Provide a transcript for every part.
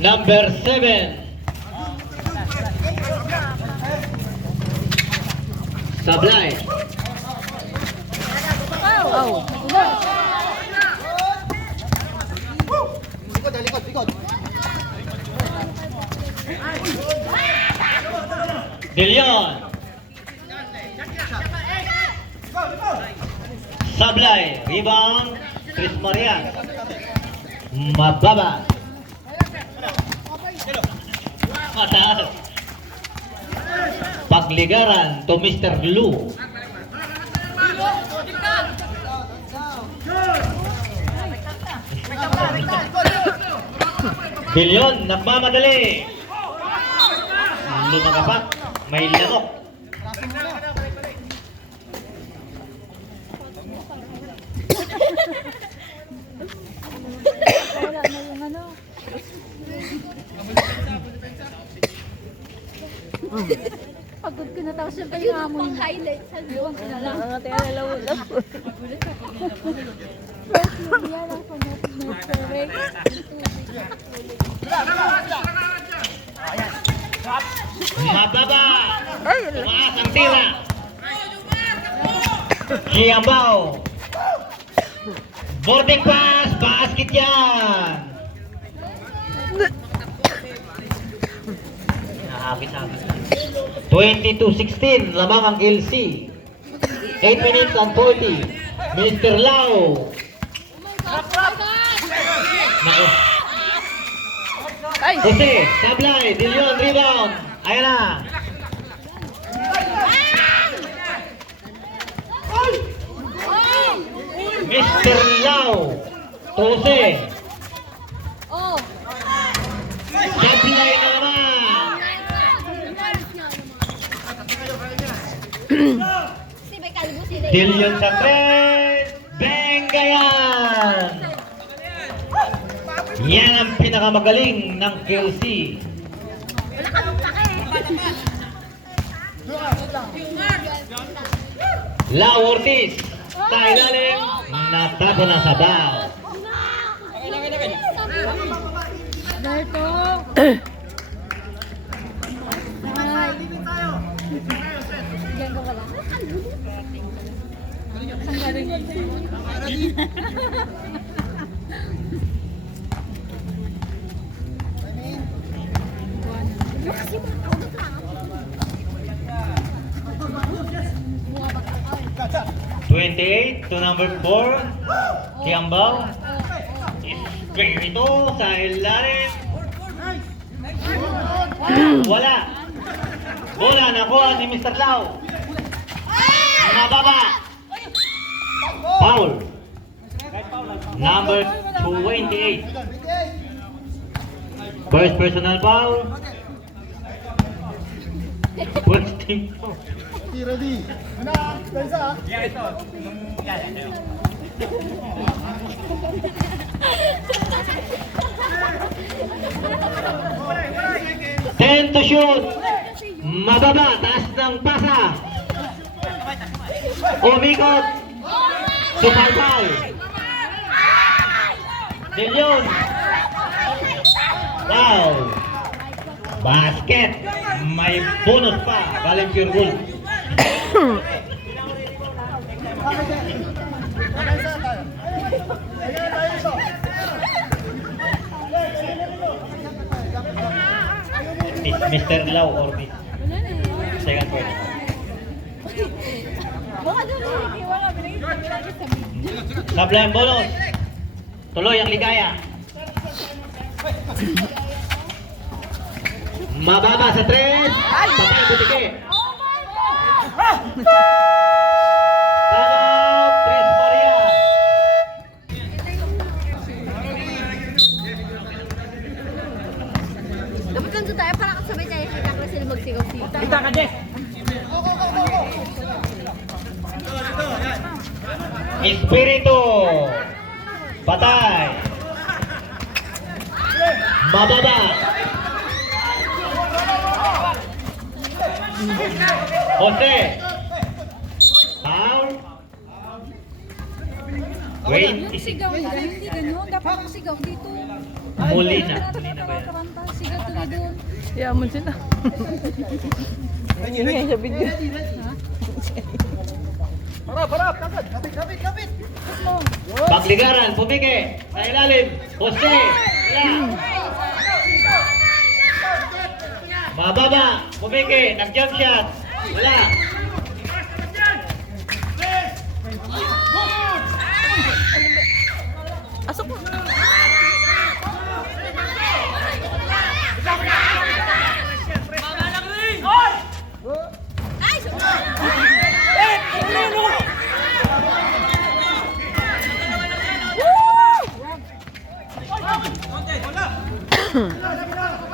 Number 7. Sablay. Oh. Likod. De Leon. Sablay. Rebound. Chris Maria. Mababa. Mataas. Pagligaran to Mr. Lou. De Leon, nagmamadali. Lumagapak. May lamok. Wala na yung ano. Pagod ko na tapos yung kanyang amo. Yung highlight sa liwang ko na lang. Ang ating alawag lang. First media lang po natin na correct. Mababa. Tumaas ang tira. Kiambao. Boarding pass. Basket yan. Nakakit-nakit. 22-16. Lamang ang LC. 8 minutes and 40. Mr. Lau. Nako. Jose, Sablay, De Leon, rebound. Ayan na. Mr. Lau. Jose. Oh! Sablay na naman. De Leon sa 3. Benga yan. Yan ang pinakamagaling ng KLC. Wala ka nung laki! Lau Ortiz. Sa ilalim. Natapo na sa bow. Darto! Ay! Diyan ka pala. Saan ka rin? 28 to number 4. Kiambao. Espiritu sa ilalim. Wala. Bola nakuha ni Mr. Lau. Mababa. Foul. Number 28. First personal foul. First team foul. Ready. Ano? Pensa? Yeah, ito. Ten to shoot. Mababa. Taas ng pasa. Umikot. Supalpal. De Leon. Wow. Basket. May bonus pa. Galing Pure Gold. Mr. Lau Ortiz. Second point. Baka doon hindi wala. Binigyan sa video. Sablay ang bonus. Tuloy ang ligaya. Mababa sa 3. Patay butike. Tanaw, Chris Maria. Dapat lang tayo para kasabay tayo. Kita ko sila magsigaw-sigaw. Kita ka, Jess! Espiritu. Patay. Mababa. Jose. Foul. Yung sigaw na, hindi ganun. Dapat ang sigaw dito. Molina. Taranta, sigaw tuloy doon. Yaman sila. Ingay sa video. Harap! Kapit! Pagligaran, pumiki. Sa ilalim. Jose. Wala. Mababa. Pumiki. Nag-jump shot. Wala. Asok mo.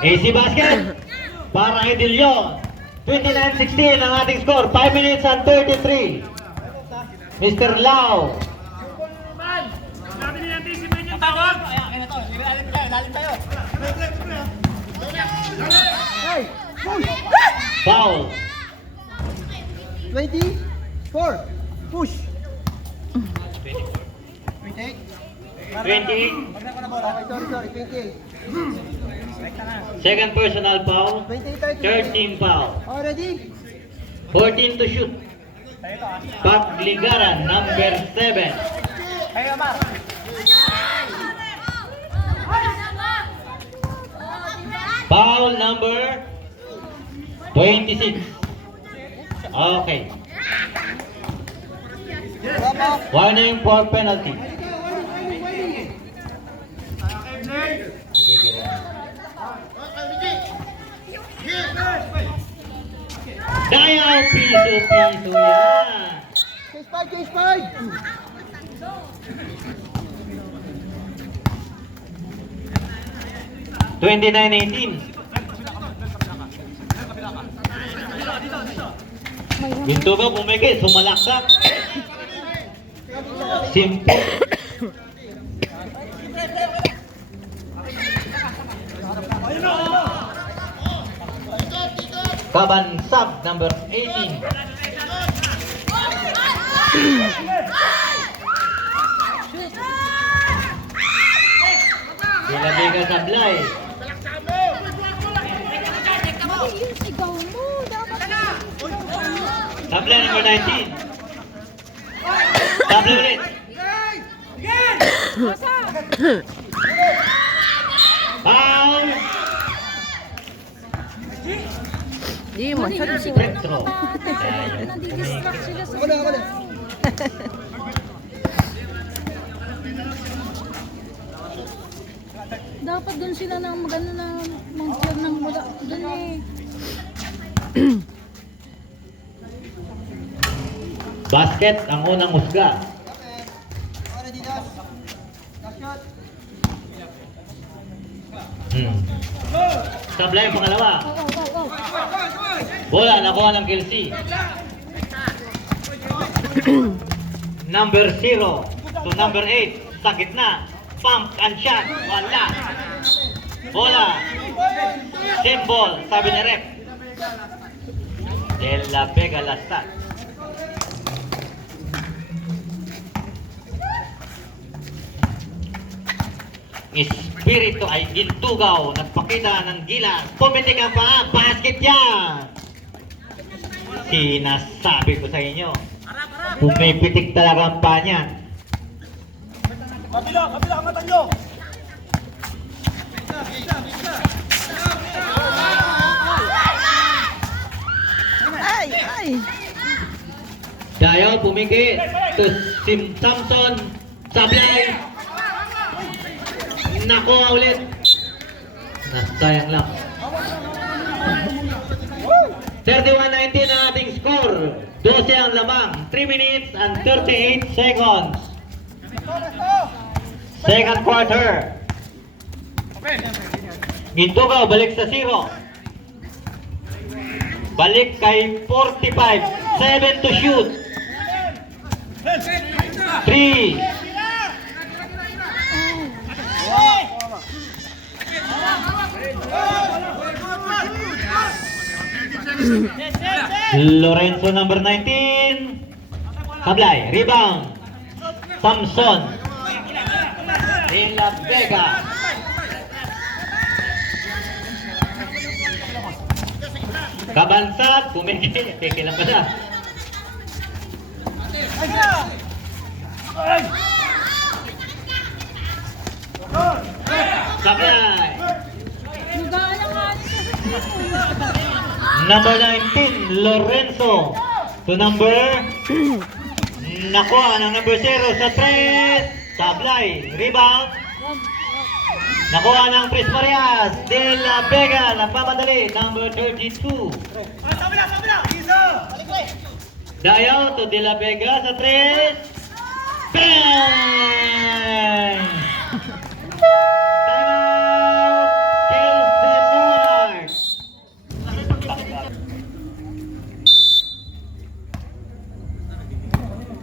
AC Basket. Para Edilio. 29-16 ang ating score. 5 minutes and 33. Mr. Lau. Foul. 24. Push. 28. 28. Sorry. 28. Second personal foul. 28. 13 foul. Already? 14 to shoot. Pagligaran, number 7. Foul number 26. Okay. Warning for penalty. Dayaw, piso yan. Case 5. 29-18. Bintuga bumigay, sumalaksak. Simple. Kabansab, number 18. Bilabiga Sablay. Mali yung sigaw mo. Dapat Sablay number 19. Sablay ulit. Foul. Di mo. Mali yung sigaw ng mga bata. Nadidistract sila sa Ako na. sigaw. Dapat doon sila nang magano na mag-cheer ng mula. Doon eh. Basket ang unang musga. Already, last shot. Sablay ang pangalawa. Oh. Bola nakuha ng Kelsey. Number 0 to number 8 sa gitna. Pump and shot. Wala. Bola. Symbol. Sabi ni ref. De La Vega Lastat. Espiritu ay gintugaw. Nagpakita ng gilas. Pumitik ang paa. Basket yan. Sinasabi ko sa inyo. Pumipitik talaga ang paa niyan. Kabila ang mata nyo. Ay. Dayaw pumiki to Samson. Sablay. Nakuha ulit. Nasayang lang. 31-19 ang ating score. 12 ang lamang. 3 minutes and 38 seconds. Second quarter. Gintugaw balik sa 0. Balik kay 45. 7 to shoot. 3. Lorenzo number 19. Sablay. Rebound. Samson. De La Vega. Kabansat, pumigil. Peke lang pala. Sablay. Nagaya nga Number 19, Lorenzo. To number... Nakuha ng number 0 sa 3. Sablay. Rebound. Nakuha ng Tris Marias. De La Vega. Nagpamadali. Number 32. Dayaw to De La Vega sa 3. Bang! Timeout!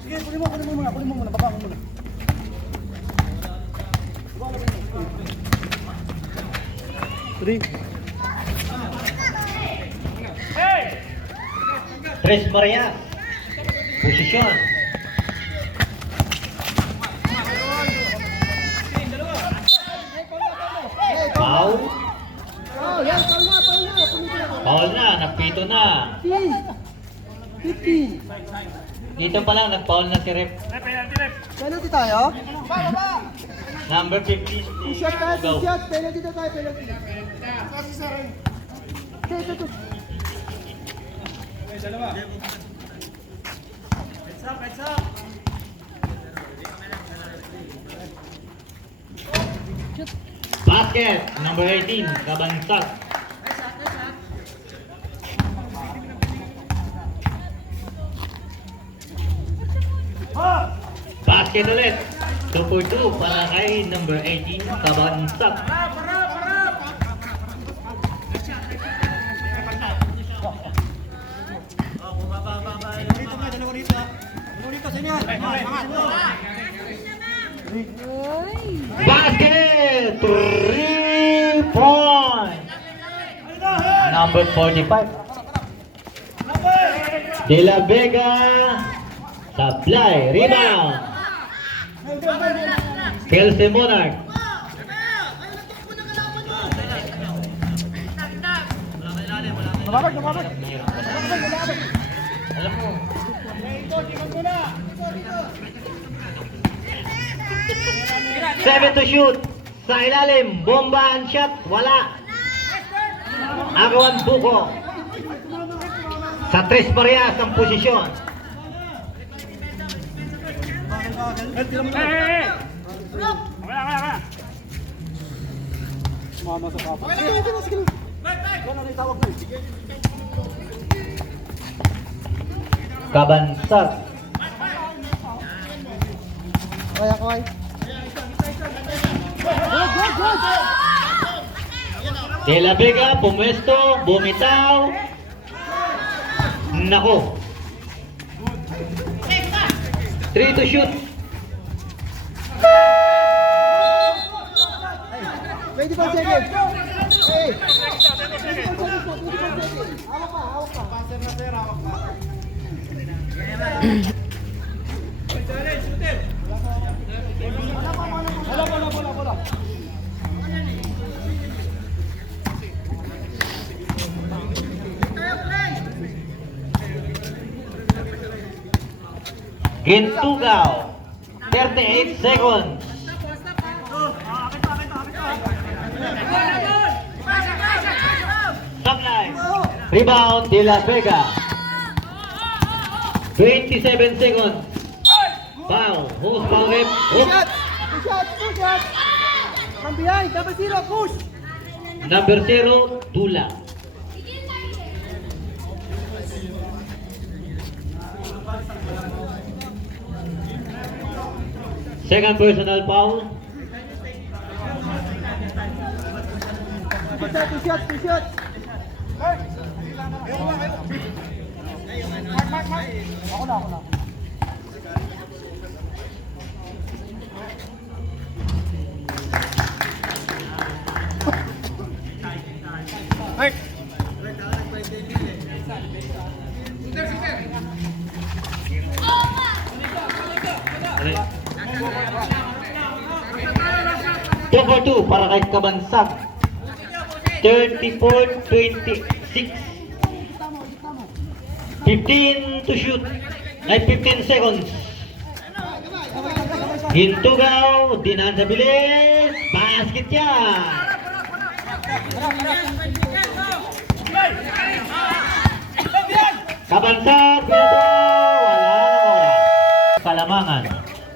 Kelsey Monarch. Sige, kunin mo muna, baba mo muna. Tris Marias. Posisyon. Foul. Oh, yan, paul na. Foul na. Nagpito na. 15. Dito pa lang, nag-foul na si Rep. Penalty tayo? Number 15. Two shot tayo, Go. two shot. Penalty na tayo, penalty. Ito. Basket. Number 18. Kabansat. Basket ulit. 2 for 2 para kay number 18. Kabansat. Basket! 3 points! Number 45. De La Vega. Supply. Rebound. Kelsey Monarch. Lumabag. Alam mo. 7 to shoot. Sa ilalim. Bomba and shot. Wala. Agawan Buko. Sa Tris Marias ang posisyon. Mama sa papa. Sige. Wala na itawag mo. Kabansat. Kaya. Good. De La Vega, pumwesto, bumitaw. Nako. 3 to shoot. 25 seconds. Hey. 25 seconds. Hawak ka. Bola. Gintugaw. 38 seconds. Supply. Rebound De La Vega. 27 seconds. Foul. Who's foul rep? Two shot. From behind, double zero, push. Number 0, Tula. Second personal foul. Two shots. Ako na. Alright. 2 for 2 para kay Kabansag. 34-26. 15 to shoot. Ay, 15 seconds. Hintugaw, dinan sa bilis. Basket yan.